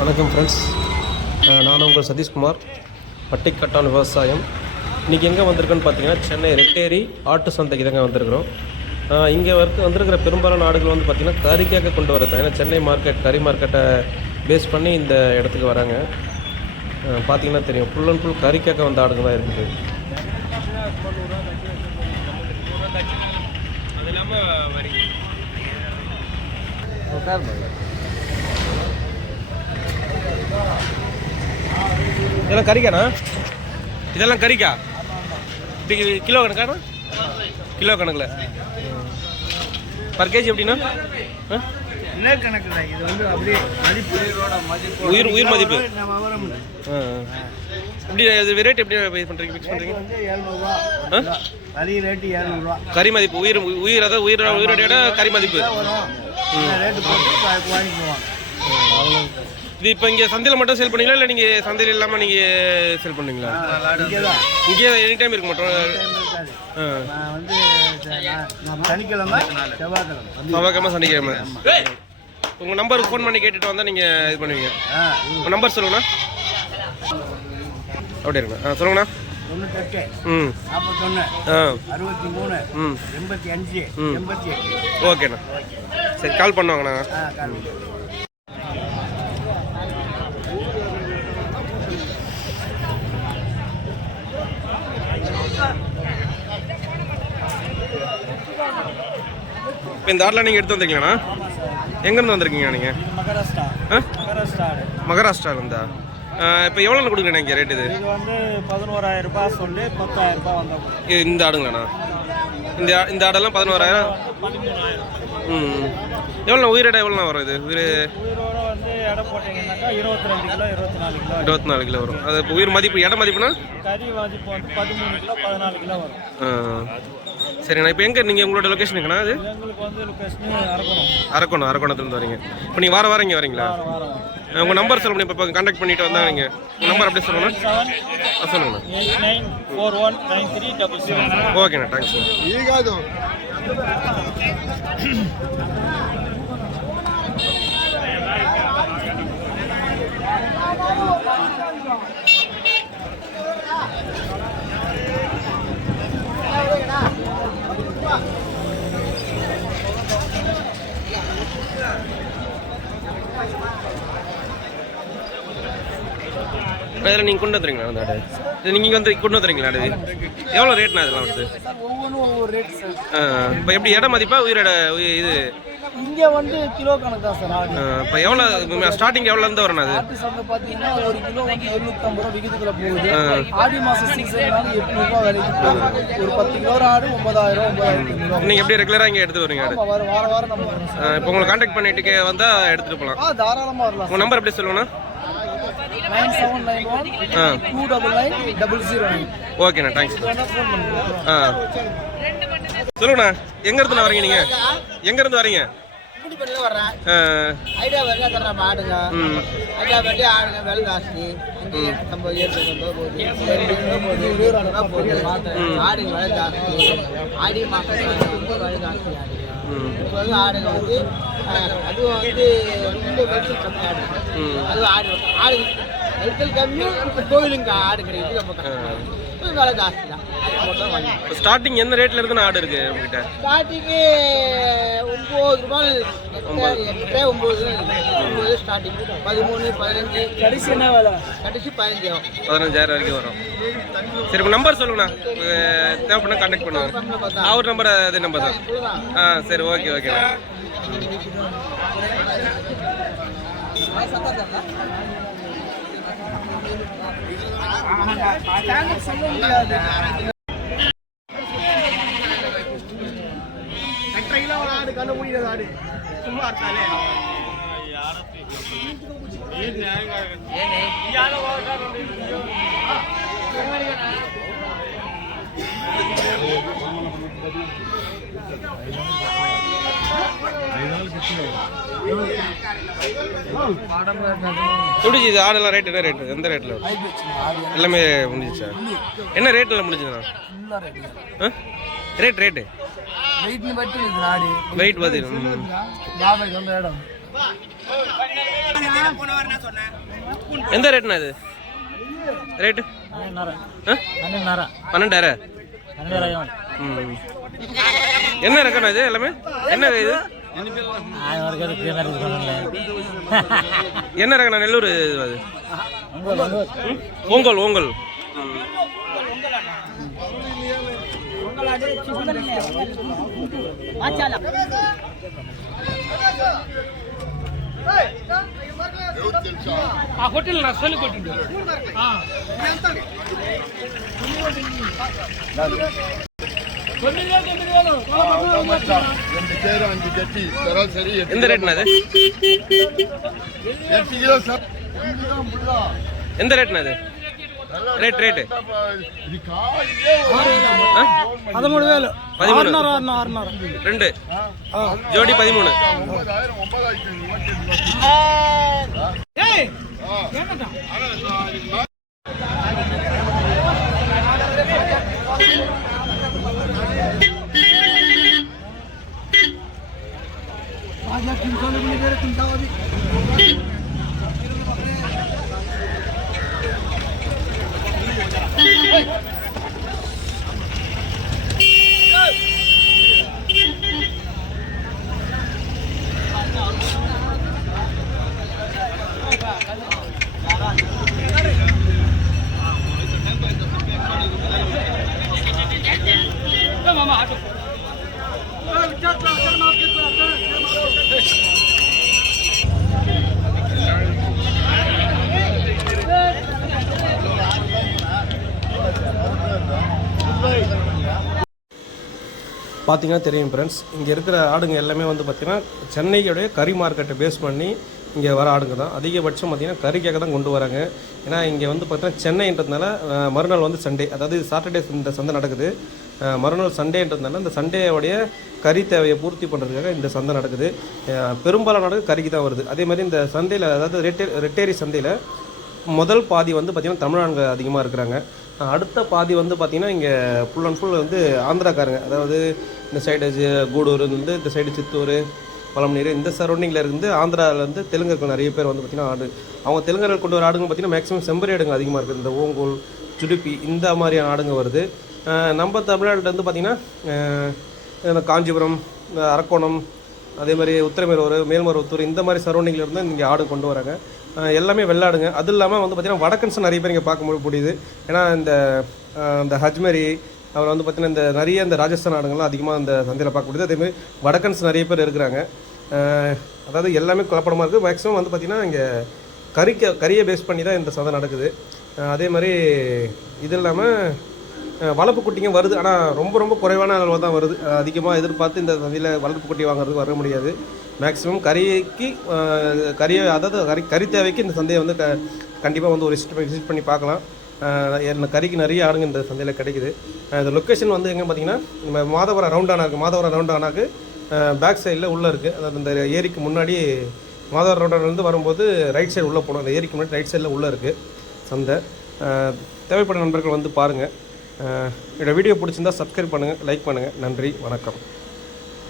வணக்கம் ஃப்ரெண்ட்ஸ், நான் உங்கள் சதீஷ்குமார். பட்டிக்கட்டான் விவசாயம். இன்றைக்கி எங்கே வந்திருக்கோன்னு பார்த்தீங்கன்னா, சென்னை ரெட்டேரி ஆட்டு சந்தைக்கு தாங்க வந்திருக்கிறோம். இங்கே வந்திருக்கிற பெரும்பாலான ஆடுகள் வந்து பார்த்திங்கன்னா கறிக்காக கொண்டு வரது. ஏன்னா சென்னை மார்க்கெட் கறி மார்க்கெட்டை பேஸ் பண்ணி இந்த இடத்துக்கு வராங்க. பார்த்திங்கன்னா தெரியும், ஃபுல் அண்ட் ஃபுல் கறிக்காக வந்த ஆடுகள் தான் இருக்குது. அது இல்லாமல் வரி இதெல்லாம் கறிக்காண்ணா? இதெல்லாம் கறிக்கா? கிலோ கணக்காண்ணா? கிலோ கணக்கில் பர் கேஜி எப்படின்னா? கணக்கு தான். இது வந்து அப்படியே மதிப்பு உயிர் மதிப்பு. இப்படி இது ரேட் எப்படி பண்ணுறீங்க, ஃபிக்ஸ் பண்ணுறீங்க? கறி ரேட்டு 700 ரூபா. கறி மதிப்பு உயிர் அதாவது உயிரோட கறி மதிப்பு ரேட்டு போட்டு வாங்கிக்குவோம். இது இப்போ இங்கே சந்தையில் மட்டும் சேல் பண்ணுவீங்களா, இல்லை நீங்கள் சந்தையில் இல்லாமல் நீங்கள் சேல் பண்ணுவீங்களா? இங்கே எனி டைம் இருக்க மாட்டோம். சனிக்கிழமை செவ்வாய்க்கிழமை சனிக்கிழமை. உங்கள் நம்பருக்கு ஃபோன் பண்ணி கேட்டுட்டு வந்தால் நீங்கள் இது பண்ணுவீங்க. உங்கள் நம்பர் சொல்லுங்கண்ணா. அப்படியே இருக்குண்ணா. சொல்லுங்கண்ணா. 98 41 63 85 88. ஓகேண்ணா, சரி கால் பண்ணுவாங்கண்ணா. இப்போ இந்த ஆடெலாம் நீங்கள் எடுத்து வந்தீங்களாண்ணா? எங்கேருந்து வந்திருக்கீங்க நீங்கள்? மகாராஷ்டிராலேருந்தா? இப்போ எவ்வளோ கொடுக்குறேன் இங்கே ரேட்? இது வந்து 11,000 ரூபாய் சொல்லி 10,000 ரூபாய் வந்தால் இந்த ஆடுங்களாண்ணா? இந்த ஆடெல்லாம் 11,000. எவ்வளோ உயிரிட எவ்வளோண்ணா வரும்? இது உயிரோட வந்து எடை போட்டிங்கன்னாக்கா 22 கிலோ 24 கிலோ வரும். அது இப்போ உயிர் மதிப்பு இட மதிப்புனா கறி மதிப்பு வந்து 13 கிலோ 14 கிலோ வரும். சரிண்ணா. இப்போ எங்கே நீங்கள் உங்களோட லொக்கேஷன் எங்கண்ணா? அது எங்களுக்கு வந்து லொக்கேஷன் அரக்கோணத்துலேருந்து வரீங்க. இப்போ நீங்கள் வாரம் இங்கே வரீங்களா? உங்கள் நம்பர் சொல்ல முடியும். இப்போ கான்டாக்ட் பண்ணிட்டு வந்தால் நீங்கள் உங்கள் நம்பர் அப்படியே சொல்லணும்ண்ணா. சொல்லுங்கண்ணா. 89419377. ஓகேண்ணா, தேங்க்ஸ்ண்ணா. அதில் நீங்கள் கொண்டு வந்துறீங்களா அந்த ஆடு? இது நீங்கள் வந்து கொண்டு வந்துறீங்களா ஆடு? எவ்வளோ ரேட்னா இதெல்லாம் வந்து? ஒவ்வொன்றும் ஒவ்வொரு ரேட் சார். இப்போ எப்படி இட மதிப்பா உயிரோட இது? இங்கே வந்து கிலோ கணக்கு தான் சார் ஆடு. இப்போ எவ்வளோ ஸ்டார்டிங் எவ்வளோருந்து வரணும் அது? ஆட்டு சந்தை பார்த்தீங்கன்னா ஒரு கிலோ வந்து 750 ரூபா விகிதத்தில் போகுது. ஆடி மாதம் சீசன்னால 800 ரூபா விலைக்கு போகுது. ஒரு 10 கிலோ ஆடு 9,000. நீங்கள் எப்படி ரெகுலராக இங்கே எடுத்து வரீங்க ஆடு? வாரம் நம்ம வரோம் சார். இப்போ உங்களை கான்டாக்ட் பண்ணிட்டு வந்தால் எடுத்துகிட்டு போகலாம். தாராளமாக வரலாம். உங்கள் நம்பர் எப்படி சொல்லுங்கண்ணா? 9791 299 009. ஓகேண்ணா, தேங்க்ஸ். சொல்லுங்கண்ணா. எங்கேருந்து வரீங்க நீங்கள்? எங்கேருந்து வரீங்க? ஐடியா வெள்ளை தர ஆடுங்க. ஐடியா வெள்ளை ஆடுங்க. வெள்ளை ஜாஸ்தி. ஆடுங்க வெள்ளை ஜாஸ்தி. ஆடி மாதம் வெள்ளை ஜாஸ்தி. இப்போ வந்து ஆடுங்க வந்து அதுவும் வந்து ரொம்ப வெல்சல் கம்மி ஆடு. அதுவும் ஆடு வெல்சல் கம்மி. இப்போ கோவிலுங்க ஆடு கிடையாது. ரொம்ப வேலை ஜாஸ்தி தான். ஸ்டார்டிங் என்ன ரேட்ல இருந்து ஆடு இருக்கு உங்ககிட்ட? ஸ்டார்டிங்கு 9 ரூபாய் 9 ஸ்டார்டிங். 13 15 கடைசி என்ன வேலை? கடைசி 15,000 வரைக்கும் வரும். சரி, இப்போ நம்பர் சொல்லுங்கண்ணா. தேவைப்பட்டா கான்டாக்ட் பண்ணுவாங்க. அவர் நம்பர் அதே நம்பர் தான். சரி, ஓகே ஓகேண்ணா. ஆடு கண்ண முடியாத ஆடு சும்மா இருக்கானே. முடிஞ்சு இது ஆடெல்லாம் ரேட் என்ன ரேட்டு? எந்த ரேட்டில் எல்லாமே முடிஞ்சிச்சா? என்ன ரேட்டில் முடிஞ்சதுண்ணா? ரேட் ரேட்டு வெயிட் பார்த்து இடம் எந்த ரேட்ண்ணா இது ரேட்டு 12,000. என்ன ரக்கண்ணா இது எல்லாமே என்ன இது என்ன ரக்கண்ணா நெல்லூர் இது அது ஓங்கல் ஓங்கல் ಹೋಟೆಲ್ ನಾ ಸೊಲ್ಲಿ ಕೊಟ್ಟಿದ್ದು எந்த ரேட்ண்ணா அது எந்த ரேட்ண்ணா அது ரேட் 13,000 2 ஜோடி 13. பார்த்தீங்கன்னா தெரியும் ஃப்ரெண்ட்ஸ், இங்கே இருக்கிற ஆடுங்க எல்லாமே வந்து பார்த்திங்கன்னா சென்னையோடைய கறி மார்க்கெட்டை பேஸ் பண்ணி இங்கே வர ஆடுங்க தான். அதிகபட்சம் பார்த்திங்கன்னா கறிக்காக தான் கொண்டு வராங்க. ஏன்னா இங்கே வந்து பார்த்திங்கன்னா சென்னைன்றதுனால மறுநாள் வந்து சண்டே, அதாவது சாட்டர்டே இந்த சந்தை நடக்குது. மறுநாள் சண்டேன்றதுனால இந்த சண்டேயோடைய கறி தேவையை பூர்த்தி பண்ணுறதுக்காக இந்த சந்தை நடக்குது. பெரும்பாலான ஆடுகள் கறிக்கு தான் வருது. அதே மாதிரி இந்த சந்தையில், அதாவது ரெட்டேரி சந்தையில் முதல் பாதி வந்து பார்த்திங்கன்னா தமிழ்நாடு அதிகமாக இருக்கிறாங்க. அடுத்த பாதி வந்து பார்த்திங்கன்னா இங்கே ஃபுல் அண்ட் ஃபுல் வந்து ஆந்திராக்காரங்க, அதாவது இந்த சைடு கூடூர் வந்து இந்த சைடு சித்தூர் பழமநீர் இந்த சரௌண்டிங்கில் இருந்து ஆந்திராவிலேருந்து தெலுங்கர்கள் நிறைய பேர் வந்து பார்த்திங்கன்னா ஆடு, அவங்க தெலுங்கர்கள் கொண்டு வர ஆடுங்க பார்த்திங்கன்னா மேக்ஸிமம் செம்பரி ஆடுங்க அதிகமாக இருக்குது. இந்த ஓங்கோல் ஜுடுப்பி இந்த மாதிரியான ஆடுங்க வருது. நம்ம தமிழ்நாட்டில் வந்து பார்த்திங்கன்னா காஞ்சிபுரம், அரக்கோணம், அதே மாதிரி உத்திரமேரூர், மேல்மருவத்தூர் இந்த மாதிரி சரௌண்டிங்கில் இருந்து இங்கே ஆடு கொண்டு வராங்க. எல்லாமே வெள்ளாடுங்க. அது இல்லாமல் வந்து பார்த்திங்கன்னா வடக்கன்ஸ் நிறைய பேர் இங்கே பார்க்க முடியுது. ஏன்னா இந்த ஹஜ்மரி, அப்புறம் வந்து பார்த்திங்கன்னா இந்த நிறைய இந்த ராஜஸ்தான் ஆடுங்கள்லாம் அதிகமாக இந்த சந்தையில் பார்க்க முடியுது. அதேமாதிரி வடக்கன்ஸ் நிறைய பேர் இருக்கிறாங்க. அதாவது எல்லாமே குழப்பமாக இருக்குது. மேக்ஸிமம் வந்து பார்த்திங்கன்னா இங்கே கறியை பேஸ் பண்ணி தான் இந்த சந்தை நடக்குது. அதே மாதிரி இது இல்லாமல் வளர்ப்பு குட்டிங்க வருது, ஆனால் ரொம்ப குறைவான அளவில் தான் வருது. அதிகமாக எதிர்பார்த்து இந்த சந்தையில் வளர்ப்பு குட்டி வாங்குறதுக்கு வர முடியாது. மேக்ஸிமம் அதாவது கறி தேவைக்கு இந்த சந்தையை வந்து கண்டிப்பாக வந்து ஒரு விசிட் பண்ணி பார்க்கலாம். கறிக்கு நிறைய ஆடுங்க இந்த சந்தையில் கிடைக்குது. இந்த லொக்கேஷன் வந்து எங்கே பார்த்தீங்கன்னா நம்ம மாதவரம் ரவுண்டானா இருக்குது. மாதவரம் ரவுண்டானாக்கு பேக் சைடில் உள்ளே இருக்குது. அதாவது இந்த ஏரிக்கு முன்னாடி மாதவரம் ரவுண்டானாலேருந்து வரும்போது ரைட் சைடு உள்ளே போகணும். அந்த ஏரிக்கு முன்னாடி ரைட் சைடில் உள்ளே இருக்குது சந்தை. தேவைப்பட்ட நண்பர்கள் வந்து பாருங்கள். என்னோடய வீடியோ பிடிச்சிருந்தால் சப்ஸ்கிரைப் பண்ணுங்கள், லைக் பண்ணுங்கள். நன்றி, வணக்கம்.